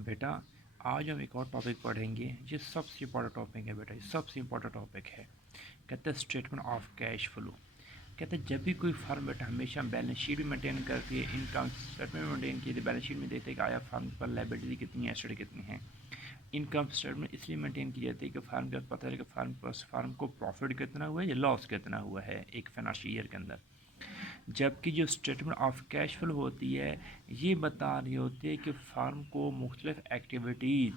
बेटा आज हम एक और टॉपिक पढ़ेंगे। ये सबसे इम्पोर्टेंट टॉपिक है बेटा, ये सबसे इम्पोर्टेंट टॉपिक है। कहते हैं स्टेटमेंट ऑफ कैश फ्लो। कहते हैं जब भी कोई फर्म बेटा हमेशा बैलेंस शीट भी मेंटेन करती है, इनकम स्टेटमेंट मेंटेन की बैलेंस शीट में देते हैं कि आया फर्म पर लायबिलिटी कितनी है, एसेट कितनी है। इनकम स्टेटमेंट इसलिए मेंटेन की जाती है कि फर्म का पता है कि फर्म को प्रॉफिट कितना हुआ है या लॉस कितना हुआ है एक फाइनेंशियल ईयर के अंदर। जबकि जो स्टेटमेंट ऑफ कैश फ्लो होती है ये बता रही होती है कि फार्म को मुख्तलिफ एक्टिविटीज़,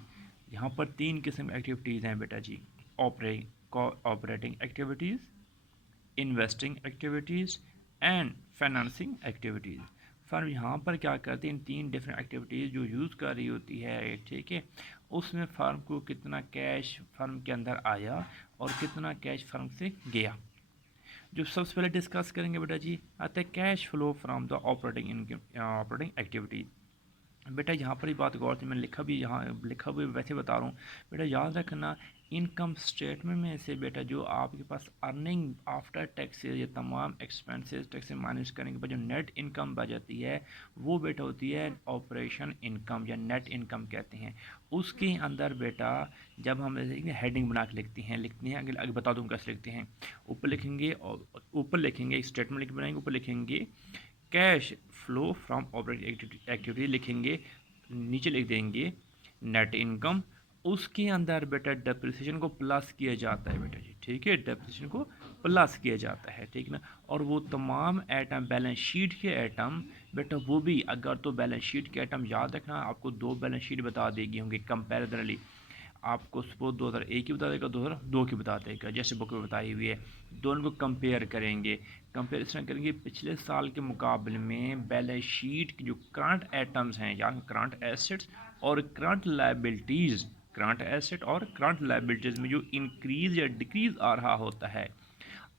यहाँ पर तीन किस्म की एक्टिविटीज़ हैं बेटा जी। Operating activities, investing activities and financing activities. Firm यहाँ पर क्या करती है, इन तीन डिफरेंट एक्टिविटीज़ जो यूज़ कर रही होती है, ठीक है, उसमें फर्म को कितना कैश फर्म के अंदर आया और कितना कैश फर्म से गया। जो सबसे पहले डिस्कस करेंगे बेटा जी आता है cash flow from the operating activity. बेटा यहाँ पर ही बात गौर से मैंने लिखा भी, यहाँ लिखा भी वैसे बता रहा हूँ बेटा, याद रखना इनकम स्टेटमेंट में से बेटा जो आपके पास अर्निंग आफ्टर टैक्सेस ये तमाम एक्सपेंसेस टैक्स से माइनस करने के बाद जो नेट इनकम बचती है वो बेटा होती है ऑपरेशन इनकम या नेट इनकम कहते हैं। उसके अंदर बेटा जब हम हेडिंग बना के लिखते हैं आगे बता दूँ कैसे लिखते हैं। ऊपर लिखेंगे स्टेटमेंट बनाएंगे, ऊपर लिखेंगे cash flow from operating activity लिखेंगे, नीचे लिख देंगे नेट इनकम। उसके अंदर बेटा डेप्रिसिएशन को प्लस किया जाता है बेटा जी, ठीक है, डेप्रिसिएशन को प्लस किया जाता है, ठीक ना। और वो तमाम आइटम बैलेंस शीट के आइटम बेटा वो भी अगर तो बैलेंस शीट के आइटम याद रखना, आपको दो बैलेंस शीट बता देगी होंगे कंपेरेटिवली। आपको सपोज 2001 की बता देगा, 2002 की बता देगा, जैसे बुक में बताई हुई है। दोनों को कंपेयर करेंगे, कंपेयर इस तरह करेंगे पिछले साल के मुकाबले में बैलेंस शीट की जो करंट आइटम्स हैं या करंट एसेट्स और करंट लायबिलिटीज़, करंट एसेट और करंट लायबिलिटीज़ में जो इंक्रीज़ या डिक्रीज़ आ रहा होता है।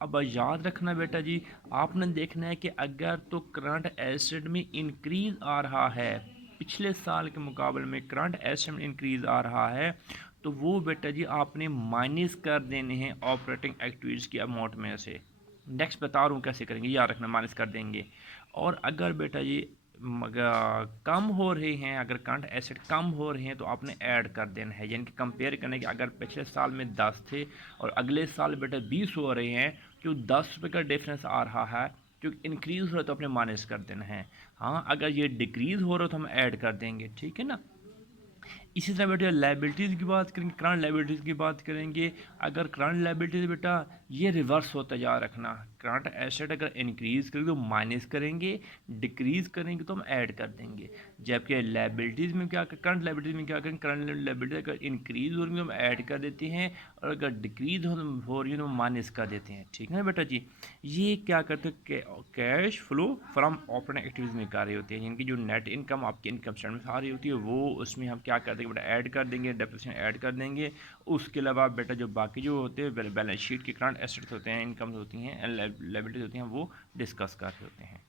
अब याद रखना बेटा जी, आपने देखना है कि अगर तो करंट एसेट में इंक्रीज़ आ रहा है, पिछले साल के मुकाबले में करंट एसेट में इंक्रीज़ आ रहा है, तो वो बेटा जी आपने माइनस कर देने हैं ऑपरेटिंग एक्टिविटीज़ की अमाउंट में से। नेक्स्ट बता रहा हूँ कैसे करेंगे, याद रखना माइनस कर देंगे। और अगर बेटा जी कम हो रहे हैं, अगर करंट एसेट कम हो रहे हैं तो आपने ऐड कर देना है, यानी कि कंपेयर करने के अगर पिछले साल में 10 थे और अगले साल बेटा 20 हो रहे हैं, जो 10 रुपये का डिफरेंस आ रहा है, जो इंक्रीज़ हो रहा है तो आपने माइनस कर देना है। हाँ, अगर ये डिक्रीज़ हो रहा है तो हम ऐड कर देंगे, ठीक है ना। इसी तरह बेटा लाइबिलिटीज़ की बात करेंगे, करंट लाइबिलिटीज़ की बात करेंगे। अगर करंट लाइबिलिटीज़ बेटा ये रिवर्स होता जा रखना, करंट एसेट अगर इंक्रीज़ करेंगे तो माइनस करेंगे, डिक्रीज़ करेंगे तो हम ऐड कर देंगे। जबकि लाइबिलिटीज़ में क्या, करंट लाइबिलिटीज़ में क्या करेंगे, करंट लाइबिलिटीज़ अगर इंक्रीज़ हो रही है तो हम ऐड कर देते हैं और अगर डिक्रीज़ हो रही है तो हम माइनस कर देते हैं, ठीक है ना बेटा जी। ये क्या करते हैं, cash flow from operating activities में कर रही होती है, यानी कि जो नेट इनकम आपकी इनकम स्टेटमेंट में आ रही होती है वो उसमें हम क्या कर देंगे बेटा, ऐड कर देंगे, डेप्रिसिएशन ऐड कर देंगे। उसके अलावा बेटा जो बाकी जो होते हैं बैलेंस शीट के करंट एसेट्स होते हैं, इनकम होती हैं, लायबिलिटीज होती हैं, वो डिस्कस कर रहे होते हैं।